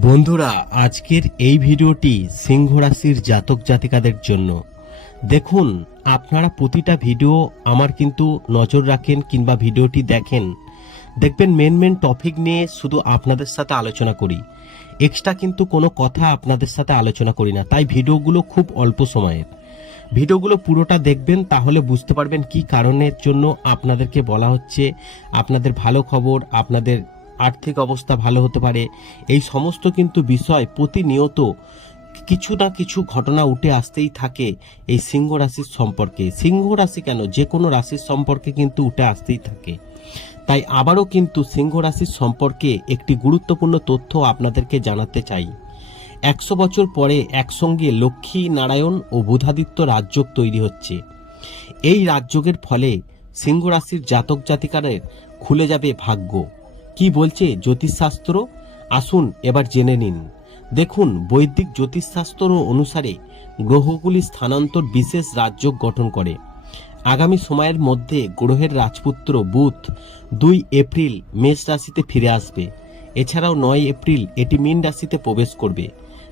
বন্ধুরা, আজকের এই ভিডিওটি সিংহ রাশির জাতক জাতিকাদের জন্য। দেখুন, আপনারা প্রতিটা ভিডিও আমার কিন্তু নজর রাখেন কিংবা ভিডিওটি দেখেন। দেখবেন মেন মেন টপিক নিয়ে শুধু আপনাদের সাথে আলোচনা করি। এক্সট্রা কিন্তু কোনো কথা আপনাদের সাথে আলোচনা করি না, তাই ভিডিওগুলো খুব অল্প সময়ের। ভিডিওগুলো পুরোটা দেখবেন, তাহলে বুঝতে পারবেন কি কারণের জন্য আপনাদেরকে বলা হচ্ছে, আপনাদের ভালো খবর, আপনাদের আর্থিক অবস্থা ভালো হতে পারে। এই সমস্ত কিন্তু বিষয় প্রতিনিয়ত কিছু না কিছু ঘটনা উঠে আসতেই থাকে এই সিংহ রাশির সম্পর্কে। সিংহ রাশি কেন? যে কোনো রাশির সম্পর্কে কিন্তু উঠে আসতেই থাকে। তাই আবারও কিন্তু সিংহ রাশির সম্পর্কে একটি গুরুত্বপূর্ণ তথ্য আপনাদেরকে জানাতে চাই। একশো বছর পরে একসঙ্গে লক্ষ্মী নারায়ণ ও বুধাদিত্য রাজযোগ তৈরি হচ্ছে। এই রাজযোগের ফলে সিংহ রাশির জাতক জাতিকারের খুলে যাবে ভাগ্য। কি বলছে জ্যোতিষশাস্ত্র? আসুন এবার জেনে নিন। দেখুন, বৈদিক জ্যোতিষশাস্ত্র অনুসারে গ্রহগুলি স্থানান্তর বিশেষ রাজযোগ গঠন করে। আগামী সময়ের মধ্যে গ্রহের রাজপুত্র বুধ দুই এপ্রিল মেষ রাশিতে ফিরে আসবে। এছাড়াও নয় এপ্রিল এটি মিন রাশিতে প্রবেশ করবে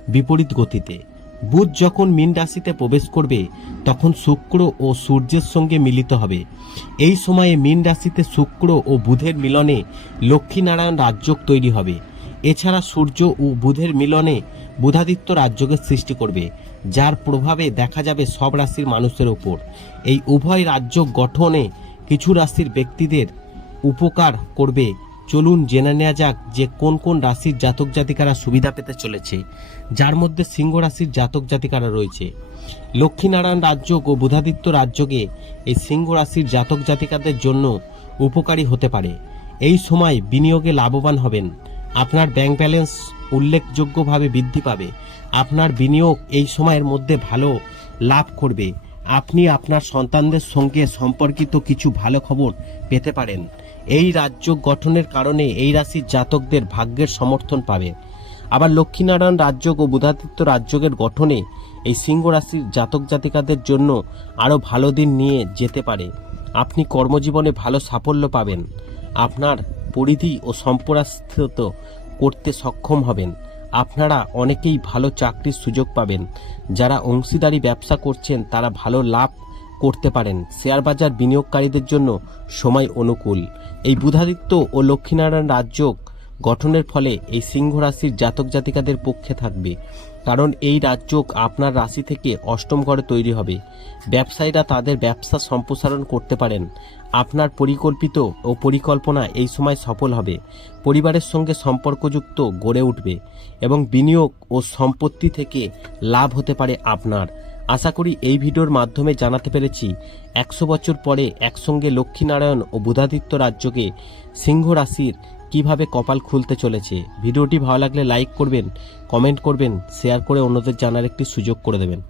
বিপরীত গতিতে। বুধ যখন মীন রাশিতে প্রবেশ করবে, তখন শুক্র ও সূর্যের সঙ্গে মিলিত হবে। এই সময়ে মীন রাশিতে শুক্র ও বুধের মিলনে লক্ষ্মীনারায়ণ রাজযোগ তৈরি হবে। এছাড়া সূর্য ও বুধের মিলনে বুধাদিত্য রাজযোগের সৃষ্টি করবে, যার প্রভাবে দেখা যাবে সব রাশির মানুষের ওপর। এই উভয় রাজ্য গঠনে কিছু রাশির ব্যক্তিদের উপকার করবে চলুন জেনে নেওয়া যাক যে কোন কোন রাশির জাতক জাতিকারা সুবিধা পেতে চলেছে, যার মধ্যে সিংহ রাশির জাতক জাতিকারা রয়েছে। লক্ষ্মীনারায়ণ রাজযোগ ও বুধাদিত্য রাজযোগে এই সিংহ রাশির জাতক জাতিকাদের জন্য উপকারী হতে পারে। এই সময় বিনিয়োগে লাভবান হবেন। আপনার ব্যাংক ব্যালেন্স উল্লেখযোগ্যভাবে বৃদ্ধি পাবে। আপনার বিনিয়োগ এই সময়ের মধ্যে ভালো লাভ করবে। আপনি আপনার সন্তানদের সঙ্গে সম্পর্কিত কিছু ভালো খবর পেতে পারেন। এই রাজ্য গঠনের কারণে এই রাশির জাতকদের ভাগ্যের সমর্থন পাবে। আবার লক্ষ্মীনারায়ণ রাজযোগ ও বুধাদিত্য রাজযোগের গঠনে এই সিংহ রাশির জাতক জাতিকাদের জন্য আরও ভালো দিন নিয়ে যেতে পারে। আপনি কর্মজীবনে ভালো সাফল্য পাবেন। আপনার পরিধি ও সম্পরাস্থিত করতে সক্ষম হবেন। আপনারা অনেকেই ভালো চাকরির সুযোগ পাবেন। যারা অংশীদারি ব্যবসা করছেন, তারা ভালো লাভ করতে পারেন। শেয়ার বাজার বিনিয়োগকারীদের জন্য সময় অনুকূল। এই বুধাদিত্য ও লক্ষ্মীনারায়ণ রাজযোগ গঠনের ফলে এই সিংহ রাশির জাতক জাতিকাদের পক্ষে থাকবে। কারণ এই রাজযোগ আপনার রাশি থেকে অষ্টম ঘরে তৈরি হবে। ব্যবসায়ীরা তাদের ব্যবসা সম্প্রসারণ করতে পারেন। আপনার পরিকল্পিত ও পরিকল্পনা এই সময় সফল হবে। পরিবারের সঙ্গে সম্পর্কযুক্ত গড়ে উঠবে এবং বিনিয়োগ ও সম্পত্তি থেকে লাভ হতে পারে আপনার। আশা করি এই ভিডিওর মাধ্যমে জানাতে পেরেছি, একশো বছর পরে একসঙ্গে লক্ষ্মীনারায়ণ ও বুধাদিত্য রাজ্যকে সিংহ রাশির কীভাবে কপাল খুলতে চলেছে। ভিডিওটি ভালো লাগলে লাইক করবেন, কমেন্ট করবেন, শেয়ার করে অন্যদের জানার একটি সুযোগ করে দেবেন।